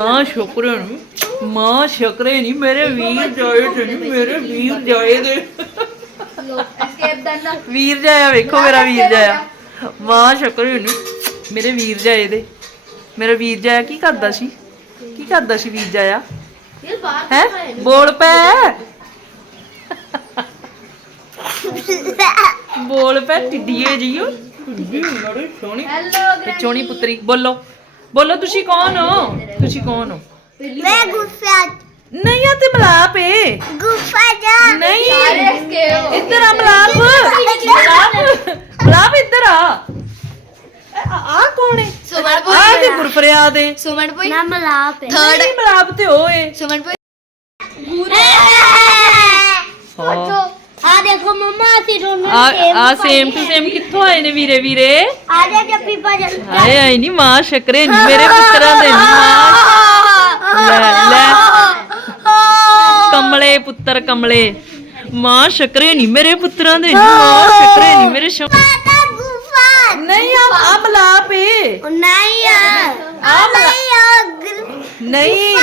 ਮਾਂ ਸ਼ੁਕਰੇ ਨੂੰ ਮਾਂ ਸ਼ੁਕਰੇ ਨਹੀਂ ਮੇਰੇ ਵੀਰ ਜਾਏ ਤੇ ਨਹੀਂ ਮੇਰੇ ਵੀਰ ਜਾਏ ਦੇ ਵੀਰ ਜਾਇਆ ਵੇਖੋ ਮੇਰਾ ਵੀਰ ਜਾਇਆ। ਮਾਂ ਸ਼ੁਕਰੇ ਨੂੰ ਮੇਰੇ ਵੀਰ ਜਾਏ ਦੇ ਮੇਰਾ ਵੀਰ ਜਾਇਆ ਕੀ ਕਰਦਾ ਸੀ? ਕੀ ਕਰਦਾ ਸੀ ਵੀਰ ਜਾਇਆ? ਹੈ? ਬੋਲ ਪੈ। ਬੋਲ ਪੈ ਟਿੱਡੀਏ ਜੀਓ ਟਿੱਡੀ ਲੜੇ ਸੋਹਣੀ। ਹੈਲੋ ਤੇ ਚੋਣੀ ਪੁੱਤਰੀ ਬੋਲੋ। ਬੋਲੋ ਤੁਸੀਂ ਕੌਣ ਹੋ? ਤੁਸੀਂ ਕੌਣ ਹੋ? ਮੈਂ ਗੁੱਫਾ ਨਹੀਂ ਆ ਤੇ ਮਲਾਪ ਏ। ਗੁੱਫਾ ਜਾ ਨਹੀਂ। ਇੱਧਰ ਆ ਮਲਾਪ। ਮਲਾਪ। ਮਲਾਪ ਇੱਧਰ ਆ। ਆ ਆ ਕੌਣ ਏ? ਸੁਮਨ ਆ ਤੇ ਗੁਰਫਰਿਆਦ ਏ। ਸੁਮਨ ਭੁਈ ਨਾ ਮਲਾਪ ਹੈ ਥਰਡ ਮਲਾਪ ਤੇ ਉਹ ਏ। ਸੁਮਨ ਭੁਈ ਹਾਂ। ਆ ਦੇਖੋ ਦੋਨੋਂ ਆ ਆ ਸੇਮ ਟੂ ਸੇਮ ਕਿੱਥੋਂ ਆਏ ਨੇ ਵੀਰੇ ਵੀਰੇ? ਆ ਜਾ ਜੱਪੀ ਭਜਨ ਹਾਏ ਆਈ ਨਹੀਂ ਮਾਂ ਸ਼ਕਰੇ ਨਹੀਂ ਮੇਰੇ ਪੁੱਤਰਾਂ ਦੇ ਨੀ ਮਾਂ। ਲੈ ਲੈ। ਕਮਲੇ ਪੁੱਤਰ ਕਮਲੇ। ਮਾਂ ਸ਼ਕਰੇ ਨਹੀਂ ਮੇਰੇ ਪੁੱਤਰਾਂ ਦੇ ਨੀ ਮਾਂ ਸ਼ਕਰੇ ਨਹੀਂ ਮੇਰੇ ਸ਼ਮ ਮਾਤਾ ਗੁੱਫਾ। ਨਹੀਂ ਆ ਆ ਉਹ ਨਹੀਂ ਆ। ਆ ਨਹੀਂ ਆ नहीं।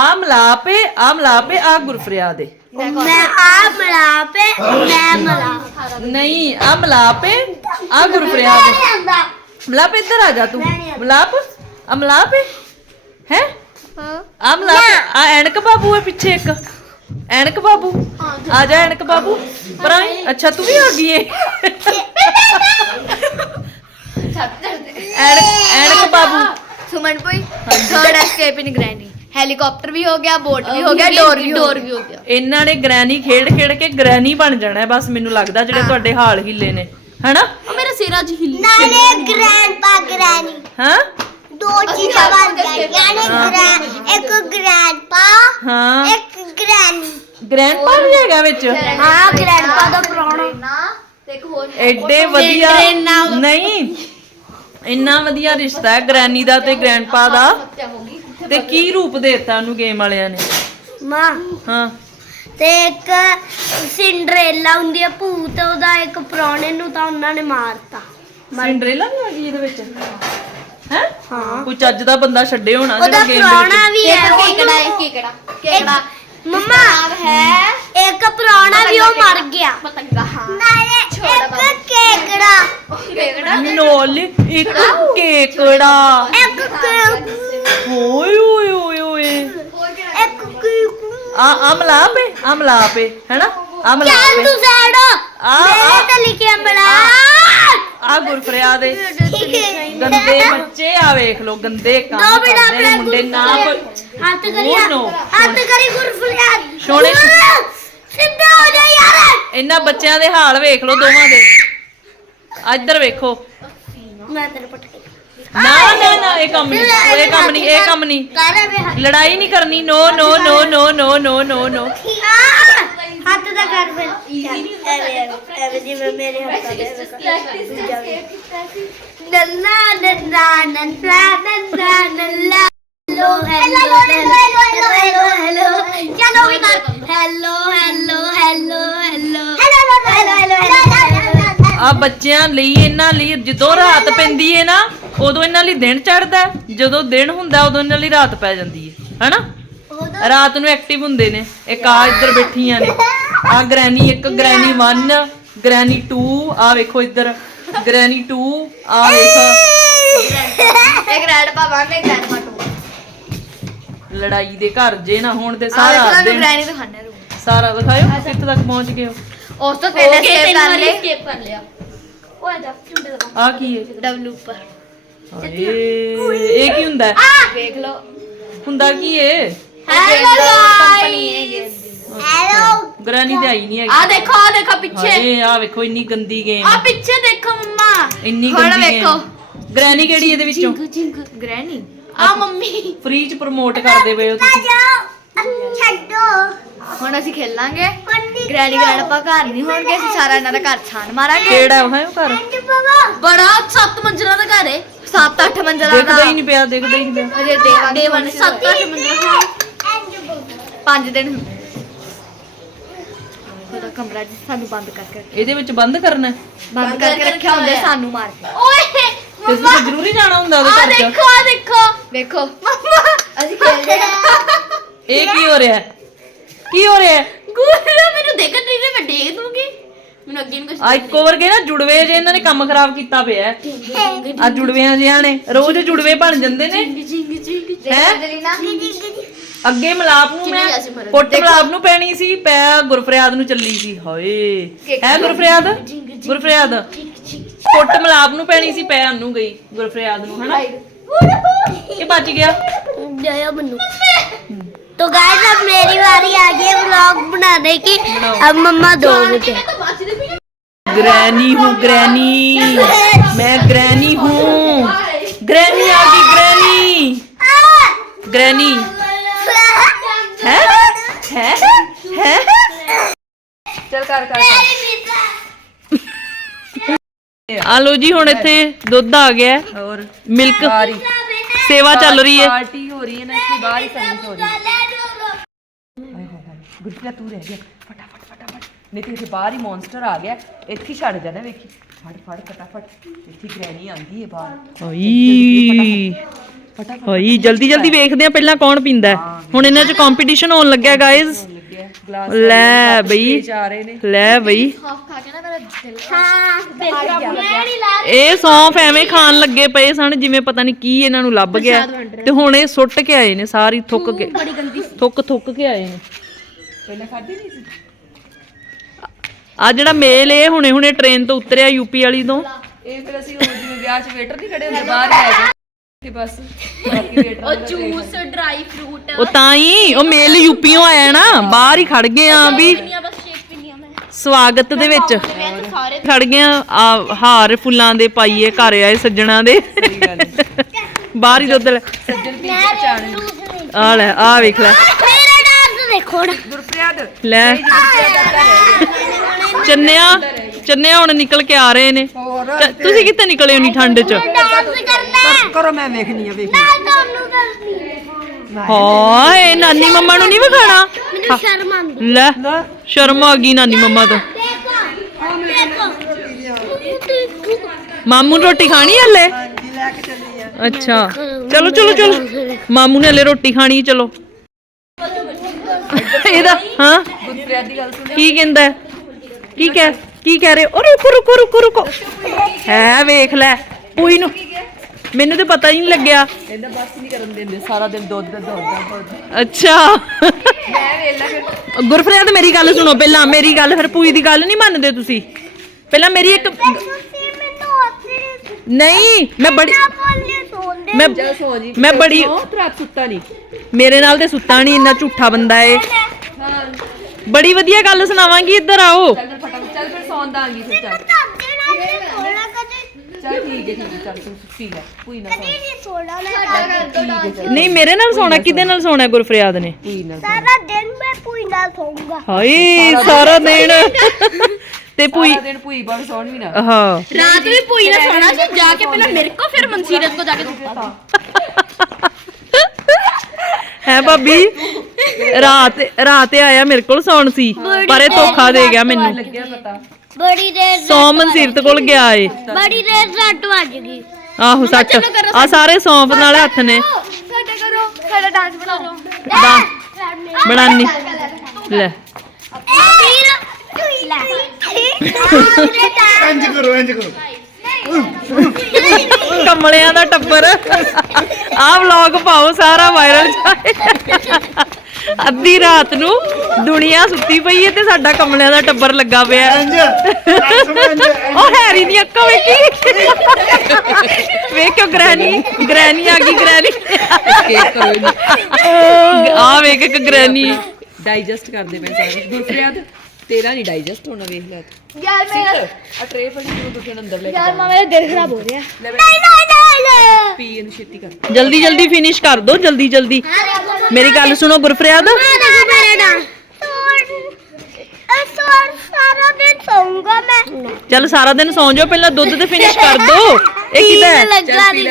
आमला पे आमला पे आगुर फरियाद मैं आमला पे मैं नहीं अमला पे मलाप इधर आ जा तू। मलाप अमला पे है? हाँ। आमला आ एनक बाबू है पीछे एक। एनक बाबू। आ जा एनक बाबू। पर अच्छा तू भी आ गई है। एनक एनक बाबू। ਸੁਮਨ ਭੁਈ third escape in Granny helicopter ਵੀ ਹੋ ਗਿਆ ਬੋਟ ਵੀ ਹੋ ਗਿਆ ਡੋਰ ਵੀ ਡੋਰ ਵੀ ਹੋ ਗਿਆ। ਇਹਨਾਂ ਨੇ ਗ੍ਰੈਨੀ ਖੇਡ ਖੇਡ ਕੇ ਗ੍ਰੈਨੀ ਬਣ ਜਾਣਾ ਹੈ ਬਸ ਮੈਨੂੰ ਲੱਗਦਾ ਜਿਹੜੇ ਤੁਹਾਡੇ ਹਾਲ ਹਿੱਲੇ ਨੇ। ਹਨਾ? ਉਹ ਮੇਰਾ ਸਿਰ ਅੱਜ ਹਿੱਲ। ਨਾਲੇ ਗ੍ਰੈਂਡਪਾ ਗ੍ਰੈਨੀ ਹਾਂ? ਦੋ ਚੀਜ਼ਾਂ ਬਣ ਗਈਆਂ ਨੇ ਗ੍ਰੈਂ ਇੱਕ ਗ੍ਰੈਂਡਪਾ ਹਾਂ। ਇੱਕ ਗ੍ਰੈਨੀ ਗ੍ਰੈਂਡਪਾ ਵੀ ਹੈਗਾ ਵਿੱਚ? ਹਾਂ ਗ੍ਰੈਂਡਪਾ ਦਾ ਪ੍ਰਾਹੁਣਾ ਨਾ ਤੇ ਇੱਕ ਹੋਰ ਐਡੇ ਵਧੀਆ ਨਹੀਂ। ਇੰਨਾ ਵਧੀਆ ਰਿਸ਼ਤਾ ਹੈ ਗ੍ਰੈਨੀ ਦਾ ਤੇ ਗ੍ਰੈਂਡਪਾ ਦਾ। ਹੋ ਤੇ ਕੀ ਰੂਪ ਦੇਤਾ ਉਹਨੂੰ ਗੇਮ ਵਾਲਿਆਂ ਨੇ? ਮਾਂ। ਹਾਂ। ਤੇ ਇੱਕ ਸਿੰਡਰੇਲਾ ਹੁੰਦੀ ਹੈ ਭੂਤ ਉਹਦਾ ਇੱਕ ਪ੍ਰਾਹੁਣੇ ਨੂੰ ਤਾਂ ਉਹਨਾਂ ਨੇ ਮਾਰਤਾ। ਸਿੰਡਰੇਲਾ ਵੀ ਆ ਗਈ ਇਹਦੇ ਵਿੱਚ? ਹੈ? ਹਾਂ। ਕੋਈ ਚੱਜ ਦਾ ਬੰਦਾ ਛੱਡੇ ਹੋਣਾ ਉਹਦਾ ਜਿਹੜਾ ਗੇਮ ਪ੍ਰਾਹੁਣਾ ਵੀ ਹੈ ਉਹਨੂੰ- ਇੱਕ ਕੇਕੜਾ ਕੇਕੜਾ ਮੰਮਾ ਹੈ? ਇੱਕ ਪ੍ਰਾਹੁਣਾ ਵੀ ਉਹ ਮਰ ਗਿਆ। ਪਤੰਗਾ ਹਾਂ। ਨਾਲੇ ਇੱਕ ਕੇਕੜਾ ਕੇਕੜਾ ਨੋਲ ਇੱਕ ਕੇਕੜਾ। ਇੱਕ ਕੇਕ। ਓਏ ਓਏ ਓਏ ਓਏ। ਇੱਕ ਕੇਕ। ਆ ਅਮਲਾਪ ਹੈ ਅਮਲਾਪ ਹੈ ਹੈਨਾ? ਚੱਲ ਅਮਲਾਪ ਤੂੰ ਸਾਈਡ ਆ ਮੇਰੇ ਤੇ ਲਿਖਿਆ ਬੜਾ। ਆ ਗੁਰਫਰਿਆਦ ਦੇ ਗੰਦੇ ਬੱਚੇ ਆ ਵੇਖ ਲੋ ਗੰਦੇ ਕੰਮ ਕਰਦੇ ਨੇ ਮੁੰਡੇ ਨਾ ਕੋਈ ਹੱਥ ਕਰੀ ਉਹ no, ਹੱਥ ਕਰੀ ਗੁਰਫਰਿਆਦ ਸੋਹਣੇ- ਸਿੱਧਾ ਹੋ ਜਾ ਯਾਰ। ਇਹਨਾਂ ਬੱਚਿਆਂ ਦੇ ਹਾਲ ਵੇਖ ਲੋ ਦੋਵਾਂ ਦੇ। ਇੱਧਰ ਵੇਖੋ। ਮੈਂ ਤੇਰੇ ਪਟਕੇ ਨਾ ਨਾ ਨਾ ਇਹ ਕੰਮ ਨਹੀਂ ਇਹ ਕੰਮ ਨਹੀਂ ਇਹ ਕੰਮ ਨਹੀਂ। ਲੜਾਈ ਨਹੀਂ ਕਰਨੀ ਨੋ ਨੋ ਨੋ ਨੋ ਨੋ ਨੋ ਨੋ ਨੋ! ਹੱਥ ਦਾ ਕਰ ਫਿਰ ਐਵੇਂ ਜਿਵੇਂ ਮੇਰੇ ਹੱਥਾਂ ਦੇ। ਨੰਨਾ ਨੰਨਾ ਨੰਨਾ ਨੰਨਾ ਨੰਨਾ hello hello hello hello hello ਚਲੋ ਵੀ ਕਰ। Hello hello hello hello hello hello hello ਆ ਬੱਚਿਆਂ ਲਈ ਇਹਨਾਂ ਲਈ ਜਦੋਂ ਰਾਤ ਪੈਂਦੀ ਹੈ ਨਾ ਉਦੋਂ ਇਹਨਾਂ ਲਈ ਦਿਨ ਚੜਦਾ ਜਦੋਂ ਦਿਨ ਹੁੰਦਾ ਉਦੋਂ ਇਹਨਾਂ ਲਈ ਰਾਤ ਪੈ ਜਾਂਦੀ ਹੈ ਹਨਾ? ਰਾਤ ਨੂੰ ਐਕਟਿਵ ਹੁੰਦੇ ਨੇ। ਇੱਕ ਆ ਇੱਧਰ ਬੈਠੀਆਂ ਨੇ। ਆ ਗ੍ਰੈਨੀ ਇੱਕ ਗ੍ਰੈਨੀ 1 ਗ੍ਰੈਨੀ 2 ਆ ਵੇਖੋ ਇੱਧਰ। ਗ੍ਰੈਨੀ 2 ਆ ਵੇਖ। ਇੱਕ ਰੈਡ ਪਾ ਵਨ ਇੱਕ ਰੈਡ ਪਾ ਲੜਾਈ ਦੇ ਘਰ ਜੇ ਨਾ ਹੋਣ ਤੇ ਸਾਰਾ ਦਿਨ ਗ੍ਰੈਨੀ ਤੋਂ ਖਾਣੇ ਰੂ ਸਾਰਾ ਦਿਖਾਇਓ ਕਿੱਥੇ ਤੱਕ ਪਹੁੰਚ ਗਏ ਹੋ ਉਸ ਤੋਂ ਪਹਿਲੇ escape ਕਰ ਲਿਆ escape ਕਰ ਲਿਆ। ਉਹ ਆ ਜਾ ਝੁੰਡੇ ਦਾ ਆ ਕੀ ਹੈ? ਡਬਲੂ ਉੱਪਰ। ਹਾਏ, ਇਹ ਕੀ ਹੁੰਦਾ ਹੈ? ਵੇਖ ਲਓ। ਹੁੰਦਾ ਕੀ ਹੈ ਹੈਲੋ ਕੰਪਨੀ ਹੈ game ਦੀ ਹੈਲੋ ਗ੍ਰੈਨੀ ਤੇ ਆਈ ਨਹੀਂ ਹੈਗੀ। ਆ ਦੇਖੋ ਆ ਦੇਖੋ ਪਿੱਛੇ। ਹਾਏ ਆ ਵੇਖੋ ਇੰਨੀ ਗੰਦੀ ਗੇਮ ਆ ਪਿੱਛੇ ਦੇਖੋ ਮੰਮਾ। ਇੰਨੀ ਹੁਣ ਗੰਦੀ ਵੇਖੋ। ਗੇਮ ਗ੍ਰੈਨੀ ਕਿਹੜੀ ਇਹਦੇ ਵਿੱਚੋਂ? ਜਿੰਗ ਗ੍ਰੈਨੀ ਆ ਮੰਮੀ। ਫ੍ਰੀ ਚ ਪ੍ਰਮੋਟ ਕਰਦੇ ਪਏ ਹੋ ਤੁਸੀਂ। ਜਾਓ ਛੱਡੋ। ਹੁਣ ਅਸੀਂ ਖੇਲਾਂਗੇ। ਗ੍ਰੈਨੀ ਗ੍ਰੈਂਡਪਾ ਘਰ ਨਹੀਂ ਹੋਣਗੇ ਅਸੀਂ ਸਾਰਾ ਇਹਨਾਂ ਦਾ ਘਰ ਛਾਣ ਮਾਰਾਂਗੇ। ਕਿਹੜਾ ਹੈ ਉਹ ਘਰ? ਬੜਾ 7 ਮੰਜ਼ਿਲਾ ਦਾ ਘਰ ਹੈ 7-8 ਮੰਜ਼ਿਲਾ ਦਾ। ਦਿਖਦਾ ਹੀ ਨਹੀਂ ਪਿਆ ਦਿਖਦਾ ਹੀ ਨਹੀਂ ਪਿਆ। ਅਜੇ ਦੇਵਾਂਗੇ ਦੇਵਾਂ 7-8 ਮੰਜ਼ਿਲਾ ਪੰਜ ਦਿਨ ਹੁੰਦੇ ਉਹਦਾ ਕਮਰਾ ਜੀ ਸਾਨੂੰ ਬੰਦ ਕਰਕੇ ਇਹਦੇ ਵਿੱਚ ਬੰਦ ਕਰਨਾ ਹੈ? ਬੰਦ ਕਰਕੇ ਰੱਖਿਆ ਹੁੰਦਾ ਸਾਨੂੰ ਮਾਰ ਕੇ। ਓਏ ਤੇ ਤੁਸੀਂ ਜ਼ਰੂਰੀ ਜਾਣਾ ਹੁੰਦਾ ਉਹਦੇ ਆ ਘਰ ਚ। ਦੇਖੋ ਆ ਦੇਖੋ। ਵੇਖੋ। ਮੰਮਾ। ਅਸੀਂ ਖੇਡਦੇ ਆ ਇਹ ਕੀ ਹੋ ਰਿਹਾ ਹੈ? ਕੀ ਹੋ ਰਿਹਾ ਹੈ? ਗੁਰੂ ਮੈਨੂੰ ਦੇਖਣ ਨਹੀਂ ਮੈਂ ਡੇਗ ਦੂੰਗੀ ਮੈਨੂੰ ਅੱਗੇ ਨੂੰ ਕੁਝ ਆ ਇੱਕੋ ਵਰਗੇ ਨਾ ਜੁੜਵੇ ਜੇ ਇਹਨਾਂ ਨੇ ਕੰਮ ਖਰਾਬ ਕੀਤਾ ਪਿਆ ਹੈ। ਆ ਜੁੜਵਿਆਂ ਜਿਹਾਂ ਨੇ ਰੋਜ਼ ਜੁੜਵੇ ਬਣ ਜਾਂਦੇ ਨੇ। ਹੈ? ਅੱਗੇ ਮਲਾਪ ਨੂੰ ਕਿੰਨੇ ਮੈਂ ਮਰਨ? ਮਲਾਪ? ਨੂੰ ਪੈਣੀ ਸੀ ਪੈ ਗੁਰਫਰਿਆਦ ਨੂੰ ਚੱਲੀ ਸੀ ਹਾਏ। ਹੈ ਗੁਰਫਰਿਆਦ? ਗੁਰਫਰਿਆਦ। ਪੁੱਟ ਮਲਾਪ ਨੂੰ ਪੈਣੀ ਸੀ ਪੈ ਨੂੰ ਗਈ ਗੁਰਫਰਿਆਦ ਨੂੰ ਹਨਾ? ਇਹ ਬਚ ਗਿਆ। ਜਾਇਆ ਮੈਨੂੰ। तो गाइस अब मेरी बारी आ गई है व्लॉग बनाने की अब मम्मा दो मुझे ग्रैनी हूँ ग्रैनी मैं ग्रैनी हूँ ग्रैनी आ गई ग्रैनी ग्रैनी है है है चल कर कर ਆ ਲੋ ਜੀ ਹੁਣ ਇੱਥੇ ਦੁੱਧ ਆ ਗਿਆ ਹੈ और ਮਿਲਕ ਸੇਵਾ ਚੱਲ ਰਹੀ ਹੈ पार्टी हो रही है ना इसकी बाहर ही सर्विस हो रही है ਗੁਰਪ੍ਰੀਤ ਤੂੰ ਰਹਿ ਗਿਆ। ਫਟਾਫਟ ਫਟਾਫਟ। ਨਹੀਂ ਤੇ ਇੱਥੇ ਬਾਹਰ ਹੀ ਮੌਨਸਟਰ ਆ ਗਿਆ। ਇੱਥੇ ਹੀ ਛੱਡ ਜਾਣਾ ਵੇਖੀ। ਫੜ ਫੜ ਫਟਾਫਟ। ਇੱਥੇ ਗ੍ਰੈਣੀ ਆਂਦੀ ਹੈ ਬਾਹਰ। ਹਾਈ ਹਾਈ ਜਲਦੀ ਜਲਦੀ ਵੇਖਦੇ ਆ ਪਹਿਲਾਂ ਕੌਣ ਪੀਂਦਾ। ਹੁਣ ਇਹਨਾਂ 'ਚ ਕੰਪੀਟੀਸ਼ਨ ਹੋਣ ਲੱਗਿਆ ਗਾਇਜ਼ ਲੈ ਬਈ। ਲੈ ਬਈ। ਇਹ ਸੌਂਫ ਐਵੇਂ ਖਾਣ ਲੱਗੇ ਪਏ ਸਨ ਜਿਵੇਂ ਪਤਾ ਨਹੀਂ ਕੀ ਇਹਨਾਂ ਨੂੰ ਲੱਭ ਗਿਆ। ਤੇ ਹੁਣ ਇਹ ਸੁੱਟ ਕੇ ਆਏ ਨੇ ਸਾਰੀ ਥੁੱਕ ਕੇ ਥੁੱਕ ਥੁੱਕ ਕੇ ਆਏ ਨੇ। ਆ ਜਿਹੜਾ ਮੇਲ ਇਹ ਹੁਣੇ ਹੁਣੇ ਟ੍ਰੇਨ ਤੋਂ ਉਤਰਿਆ ਯੂਪੀ ਵਾਲੀ ਤੋਂ। ਇਹ ਫਿਰ ਅਸੀਂ ਹੋਰ ਜਿਵੇਂ ਵਿਆਹ 'ਚ ਵੇਟਰ ਨਹੀਂ ਖੜੇ ਹੁੰਦੇ ਬਾਹਰ ਲੈ ਤੇ ਬਸ ਉਹ ਜੂਸ ਡਰਾਈ ਫਰੂਟ ਉਹ ਤਾਂ ਹੀ ਉਹ ਮੇਲ ਯੂਪੀਓਂ ਆਇਆ ਨਾ ਬਾਹਰ ਹੀ ਖੜ ਗਏ ਆ ਵੀ। ਸਵਾਗਤ ਦੇ ਵਿੱਚ। ਖੜ ਗਏ ਆ ਹਾਰ ਫੁੱਲਾਂ ਦੇ ਪਾਈਏ ਘਰ ਆਏ ਸੱਜਣਾ ਦੇ। ਬਾਹਰ ਹੀ ਦੁੱਧ ਲੈ। ਆ ਲੈ ਆ ਵੇਖ ਲੈ। ਮੇਰਾ ਡਾਂਸ ਦੇਖੋ ਨਾ ਲੈ। ਚੰਨਿਆ ਚੰਨਿਆ ਹੁਣ ਨਿਕਲ ਕੇ ਆ ਰਹੇ ਨੇ। ਤੁਸੀਂ ਕਿੱਥੇ ਨਿਕਲੇ ਹੋ ਨੀ ਠੰਡ 'ਚ? ਕਰੋ ਮੈਂ ਵੇਖਣੀ ਆ ਵੇਖ ਮੈਂ ਤੁਹਾਨੂੰ ਨਾਨੀ ਮੰਮਾ ਨੂੰ ਨਹੀਂ ਵਿਖਾਣਾ? ਲੈ ਸ਼ਰਮ ਆ ਗਈ ਨਾਨੀ ਮੰਮਾ ਤੋਂ। ਮਾਮੂ ਰੋਟੀ ਖਾਣੀ ਹਲੇ? ਅੱਛਾ। ਚਲੋ ਚਲੋ ਚਲੋ। ਮਾਮੂ ਨੇ ਹਲੇ ਰੋਟੀ ਖਾਣੀ ਚਲੋ। ਇਹਦਾ ਹਾਂ? ਗੁਰਪ੍ਰੀਤ ਦੀ ਗੱਲ ਸੁਣ ਕੀ ਕਹਿੰਦਾ? ਹੈ? ਕੀ ਕਹਿ ਕੀ ਕਹਿ ਰਹੇ? ਹੋ ਰੁਕੋ ਰੁਕੋ ਰੁਕੋ ਰੁਕੋ। ਹੈ ਵੇਖ ਲੈ। ਪੂਈ ਨੂੰ ਮੈਨੂੰ ਤੇ ਪਤਾ ਹੀ ਨਹੀਂ ਲੱਗਿਆ। ਇਹਦਾ ਬਸ ਨਹੀਂ ਕਰਨ ਦਿੰਦੇ ਸਾਰਾ ਦਿਨ ਦੁੱਧ ਦੁੱਧ ਦੁੱਧ। ਅੱਛਾ। ਮੈਂ ਵੇਖ ਲੈ ਫਿਰ ਗੁਰਫਰਿਆਦ ਮੇਰੀ ਗੱਲ ਸੁਣੋ ਪਹਿਲਾਂ ਮੇਰੀ ਗੱਲ ਫਿਰ ਪੂਈ ਦੀ ਗੱਲ ਨਹੀਂ ਮੰਨਦੇ ਤੁਸੀਂ? ਪਹਿਲਾਂ ਮੇਰੀ ਇੱਕ ਮੈਨੂੰ ਨਹੀਂ ਮੈਂ ਬੜੀ ਬੋਲੇ ਮੈਂ ਚੱਲ ਸੋ ਜੀ ਮੈਂ ਬੜੀ ਰਾਤ ਸੁੱਤਾ ਨਹੀਂ। ਮੇਰੇ ਨਾਲ ਤੇ ਸੁੱਤਾ ਨਹੀਂ ਇੰਨਾ ਝੂਠਾ ਬੰਦਾ ਏ। ਹਾਂ ਬੜੀ ਵਧੀਆ ਗੱਲ ਸੁਣਾਵਾਂਗੀ ਇੱਧਰ ਆਓ। ਚੱਲ ਫਿਰ ਫਟਾਫਟ ਚੱਲ ਫਿਰ ਸੌਣ ਦਾਂਗੀ ਫਿਰ ਚੱਲ। ਚੱਲ ਠੀਕ ਹੈ ਠੀਕ ਹੈ ਚੱਲ ਤੂੰ ਪੀ ਲੈ ਕੋਈ ਨਾ ਸੌਂ। ਕਦੇ ਨਹੀਂ ਸੋਣਾ ਮੈਂ। ਨਹੀਂ ਮੇਰੇ ਨਾਲ ਸੋਣਾ ਕਿਹਦੇ ਨਾਲ ਸੋਣਾ ਗੁਰਫਰਿਆਦ ਨੇ? ਕੋਈ ਨਾ ਸਾਰਾ ਦਿਨ ਮੈਂ ਪੂਈ ਨਾਲ ਸੌਂਗਾ। ਹਾਏ ਸਾਰਾ ਦਿਨ ਤੇ ਪੂਈ ਸਾਰਾ ਦਿਨ ਭੂਈ ਬਣ ਸੌਣ ਵੀ ਨਾ। ਹਾਂ। ਰਾਤ ਵੀ ਪੂਈ ਨਾ ਸੋਣਾ ਸੀ ਜਾ ਕੇ ਪਹਿਲਾਂ ਮੇਰੇ ਕੋ ਫਿਰ ਮਨਸੀਰਤ ਕੋ ਜਾ ਕੇ ਸੁੱਤਾ ਹੈ ਭਾਬੀ ਰਾਤ ਰਾਤ ਇਹ ਆਇਆ ਮੇਰੇ ਕੋਲ ਸੌਣ ਸੀ ਪਰ ਇਹ ਧੋਖਾ ਦੇ ਗਿਆ ਮੈਨੂੰ ਲੱਗਿਆ ਪਤਾ ਬੜੀ ਦੇਰ ਸੌ ਮਨਸੀਰਤ ਕੋਲ ਗਿਆ ਏ ਬੜੀ ਦੇਰ ਸੱਟ ਵੱਜ ਗਈ ਆਹੋ ਸੱਚ ਆ ਸਾਰੇ ਸੌਂਫ ਨਾਲ ਹੱਥ ਨੇ ਸਾਡੇ ਕਰੋ ਸਾਡਾ ਡਾਂਸ ਬਣਾ ਲਓ ਦਾ ਬਣਾਨੀ ਲੈ ਵੀਰ ਲੈ ਇੰਜ ਕਰੋ ਇੰਜ ਕਰੋ ਕਮਲਿਆਂ ਦਾ ਟੱਬਰ। ਆਹ ਵਲੌਗ ਪਾਓ ਸਾਰਾ ਵਾਇਰਲ ਜਾਏ। ਅੱਧੀ ਰਾਤ ਨੂੰ ਦੁਨੀਆ ਸੁੱਤੀ ਪਈ ਹੈ ਤੇ ਸਾਡਾ ਕਮਲਿਆਂ ਦਾ ਟੱਬਰ ਲੱਗਾ ਪਿਆ। ਉਹ ਹੈਰੀ ਦੀ ਅੱਖਾਂ ਵੇਖੀ। ਵੇਖਿਓ ਗ੍ਰੈਨੀ ਗ੍ਰੈਨੀ ਆ ਗਈ ਗ੍ਰੈਨੀ ਕੇਕ ਕਰੋ ਆ ਵੇਖ ਇੱਕ ਗ੍ਰੈਨੀ ਡਾਈਜੈਸਟ ਕਰਦੇ ਪਏ ਸਾਰੇ। ਗੁਰਪ੍ਰੀਤ ਤੇਰਾ ਨਹੀਂ ਡਾਈਜੈਸਟ ਹੋਣਾ ਵੇਖ ਲੈ ਯਾਰ ਮੇਰਾ ਆ ਟਰੇ ਫੜੀ ਨੂੰ ਗੁੱਠੇ ਨੂੰ ਅੰਦਰ ਲੈ ਯਾਰ ਮਾਂ ਮੇਰਾ ਦਿਲ ਖਰਾਬ ਹੋ ਰਿਹਾ। ਲੈ ਨਹੀਂ ਨਹੀਂ ਨਹੀਂ ਪੀ ਇਹਨੂੰ ਛੇਤੀ ਕਰ। ਜਲਦੀ ਜਲਦੀ ਫਿਨਿਸ਼ ਕਰ ਦੋ ਜਲਦੀ ਜਲਦੀ। ਮੇਰੀ ਗੱਲ ਸੁਣੋ ਗੁਰਫਰਿਆਦ ਆ ਦੇਖੋ ਮੇਰੇ ਨਾਲ। ਸੋਰ ਦਿਨ ਸੌਂਗਾ ਮੈਂ। ਚੱਲ ਸਾਰਾ ਦਿਨ ਸੌਂ ਜਾਓ ਪਹਿਲਾਂ ਦੁੱਧ ਤੇ ਫਿਨਿਸ਼ ਕਰ ਦੋ। ਇਹ ਹੈ ਲੱਗਾ ਦੀ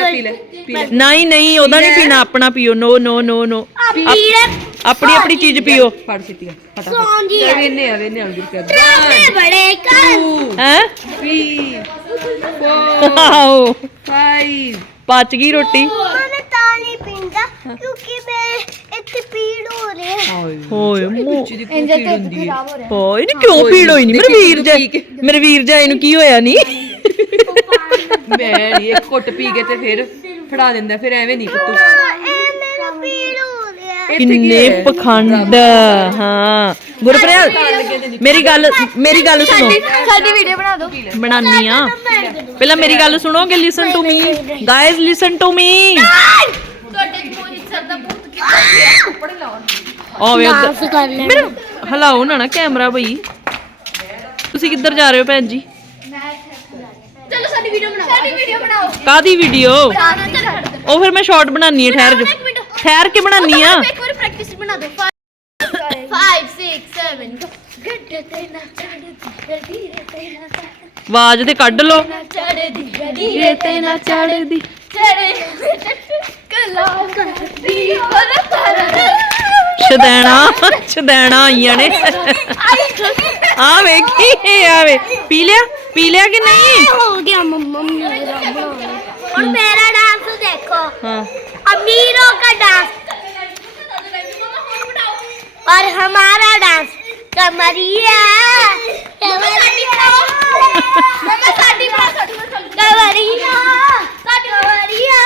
ਨਹੀਂ ਨਹੀਂ ਉਹਦਾ ਨਹੀਂ ਪੀਣਾ ਆਪਣਾ ਪੀਓ। ਨੋ ਨੋ ਨੋ ਨੋ ਪੀੜੇ ਆਪਣੀ ਆਪਣੀ ਚੀਜ਼ ਪੀਓ। ਫੜ ਕਰ ਫਟਾਫਟ। ਸੌਂਦੀ ਹੈ ਵੇਨੇ ਆ ਵੇਨੇ ਆ ਗੁਰਪ੍ਰੀਤ ਡਰਾਮੇ ਬੜੇ ਕਰ ਟੂ ਹੈ? ਥ੍ਰੀ ਫੋਰ ਆਓ ਫਾਈਵ ਪਚ ਗਈ ਰੋਟੀ। ਮੈਂ ਤਾਂ ਨਹੀਂ ਪੀਂਦਾ ਕਿਉਂਕਿ ਮੇਰੇ ਇੱਥੇ ਪੀੜ ਹੋ ਰਹੀ ਹੈ। ਹੋਏ। ਮੂੰਹ। ਇੰਜਾ ਤੇ ਖਰਾਬ ਹੋ ਰਿਹਾ। ਹੋਏ ਨਹੀਂ ਕਿਉਂ ਪੀੜ ਹੋਈ? ਨਹੀਂ ਮੇਰੇ ਵੀਰ ਜੈ ਮੇਰੇ ਵੀਰ ਜੈ ਇਹਨੂੰ ਕੀ ਹੋਇਆ ਨਹੀਂ ਮੈਂ ਨਹੀਂ ਇੱਕ ਘੁੱਟ ਪੀ ਕੇ ਤੇ ਫਿਰ ਫੜਾ ਦਿੰਦਾ ਫਿਰ ਐਵੇਂ ਨਹੀਂ ਪੁੱਤੂ। ਕਿੰਨੇ ਪਖੰਡ। ਹਾਂ। ਗੁਰਪ੍ਰੀਤ ਮੇਰੀ ਗੱਲ ਮੇਰੀ ਗੱਲ ਸੁਣੋ। ਸਾਡੀ ਵੀਡੀਓ ਬਣਾ ਦਿਓ। ਬਣਾਨੀ ਆ। ਪਹਿਲਾਂ ਮੇਰੀ ਗੱਲ ਸੁਣੋਗੇ listen to me guys listen to me ਤੁਹਾਡੇ ਮੋਹਿਤ ਸਰ ਦਾ ਭੂਤ ਆਵੇ ਉਧਰ ਮੇਰੇ ਹਲਾਓ ਨਾ ਨਾ ਕੈਮਰਾ ਬਈ। ਤੁਸੀਂ ਕਿੱਧਰ ਜਾ ਰਹੇ ਹੋ ਭੈਣ ਜੀ? ਚਲੋ ਸਾਡੀ ਵੀਡੀਓ ਬਣਾਓ। ਸਾਡੀ ਵੀਡੀਓ ਬਣਾਓ। ਕਾਦੀ ਵੀਡੀਓ ਜਾਣਾ ਤੇ ਛੱਡ ਦਿਓ ਉਹ ਫਿਰ ਮੈਂ ਸ਼ਾਰਟ ਬਣਾਨੀ ਹੈ ਠਹਿਰ ਜਾ। ਠਹਿਰ ਕੇ ਬਣਾਨੀ ਆ। ਇੱਕ ਵਾਰ ਪ੍ਰੈਕਟਿਸ ਬਣਾ ਦਿਓ। 5 6 7 ਗੱਡੇ ਤੇ ਨਾ ਚੜਦੀ ਤੇ ਨਾ ਆਵਾਜ਼ ਤੇ ਕੱਢ ਲਓ। ਚੜਦੀ ਗੱਡੀ ਤੇ ਨਾ ਚੜਦੀ ਚੜੇ ਕਲਾ ਕਰਦੀ। ਪਰ ਪਰ ਛਦੈਣਾ ਛਦੈਣਾ ਆਈਆਂ ਨੇ ਆ ਵੇਖੀ ਆ ਵੇ ਪੀ ਲਿਆ ਪੀ ਲਿਆ ਕਿ ਨਹੀਂ ਹੋ ਗਿਆ ਮੰਮਾ ਮੇਰਾ ਬਣਾਉਣਾ ਹੁਣ ਮੇਰਾ डांस देखो ਹਾਂ अमीरों का डांस और हमारा डांस कमरिया कमरिया कमरिया कमरिया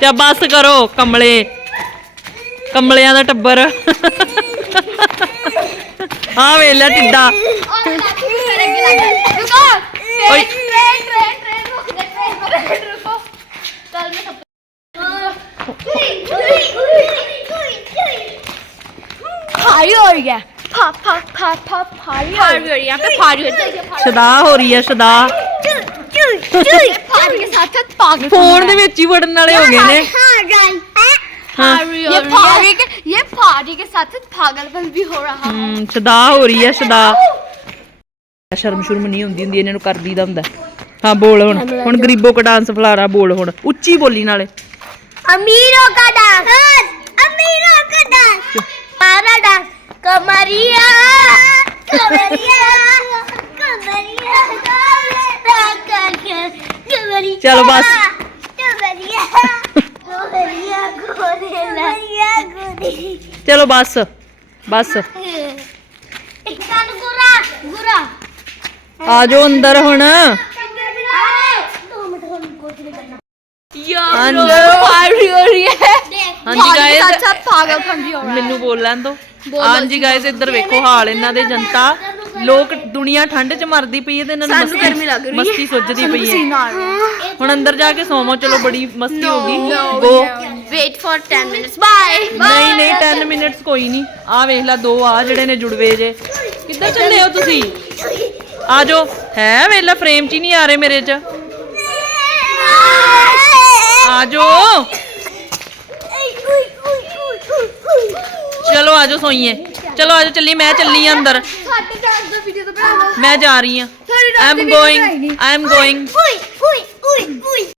ਤੇ ਕੰਬਲਿਆਂ ਦਾ ਟੱਬਰ ਆ ਵੇ ਲੈ ਟਿੱਡਾ ਪਾ ਪਾ ਪਾ ਪਾ ਸਦਾ ਹੋ ਰਹੀ ਹੈ ਸਦਾ ਸਾਥ ਫੋਨ ਦੇ ਵਿੱਚ ਹੀ ਵੜਨ ਵਾਲੇ ਹੋ ਗਏ ਨੇ ਹਾਂ भारी ये भारी के ये भारी के साथ साथ पागलपन भी हो रहा है ਹਮ ਸਦਾ ਹੋ ਰਹੀ ਆ ਸਦਾ ਸ਼ਰਮ ਸ਼ੁਰਮ ਨਹੀਂ ਹੁੰਦੀ ਹੁੰਦੀ ਇਹਨਾਂ ਨੂੰ ਕਰਦੀ ਦਾ ਹੁੰਦਾ ਹਾਂ ਬੋਲ ਹੁਣ ਹੁਣ ਗਰੀਬੋ ਕਾ ਡਾਂਸ ਫਲਾਰਾ ਬੋਲ ਹੁਣ ਉੱਚੀ ਬੋਲੀ ਨਾਲੇ अमीरों का डांस अमीरों का डांस हमारा डांस कमरिया कमरिया कमरिया कमरिया चलो बस। कमरिया कमरिया गोरेला गोरी ਚਲੋ ਬਸ ਬਸ। ਆ ਜਾਓ ਅੰਦਰ ਹੁਣ। ਅੰਦਰ ਫਾਇਰ ਹੋ ਰਹੀ ਹੈ। ਹਾਂਜੀ ਗਾਇਸ ਅੱਛਾ ਪਾਗਲ ਖੰਡੀ ਹੋ ਮੈਨੂੰ ਬੋਲ ਲੈਣ ਦਿਓ ਹਾਂਜੀ ਗਾਇਸ ਇੱਧਰ ਵੇਖੋ ਹਾਲ ਇਹਨਾਂ ਦੇ ਜਨਤਾ। ਲੋਕ ਦੁਨੀਆ ਠੰਡ 'ਚ ਮਰਦੀ ਪਈ ਹੈ ਤੇ ਇਹਨਾਂ ਨੂੰ ਲੱਗ ਰਹੀ ਹੈ। ਮਸਤੀ ਸੁੱਜਦੀ ਪਈ ਹੈ ਹੁਣ ਅੰਦਰ ਜਾ ਕੇ ਸੋਵੋ ਚਲੋ ਬੜੀ ਮਸਤੀ ਹੋ ਗਈ ਗੋ Wait for 10 minutes. Bye. ਨਹੀਂ ਨਹੀਂ 10 ਮਿੰਟਸ ਕੋਈ ਨਹੀਂ ਆ ਵੇਖ ਲੈ ਦੋ ਆ ਜਿਹੜੇ ਨੇ ਜੁੜਵੇ ਜੇ ਕਿੱਧਰ ਚੱਲੇ ਹੋ ਤੁਸੀਂ ਆ ਜਾਓ ਹੈ ਵੇਖ ਲੈ ਫਰੇਮ 'ਚ ਹੀ ਨਹੀਂ ਆ ਰਹੇ ਮੇਰੇ 'ਚ ਆ ਜਾਓ ਚਲੋ ਆ ਜਾਓ ਸੋਈਏ ਚਲੋ ਆ ਜਾਓ ਚੱਲੀ ਮੈਂ ਚੱਲੀ ਆਂ ਅੰਦਰ। ਸਾਡੇ ਡਾਂਸ ਦਾ ਵੀਡੀਓ ਤਾਂ ਬਣਾ ਲਓ ਮੈਂ ਜਾ ਰਹੀ ਸਾਡੀ ਆਈ ਐਮ ਦੀ ਗੋਇੰਗ ਬਣਾਈ। ਆਈ ਐਮ ਗੋਇੰਗ ਉਈ ਉਈ ਉਈ ਉਈ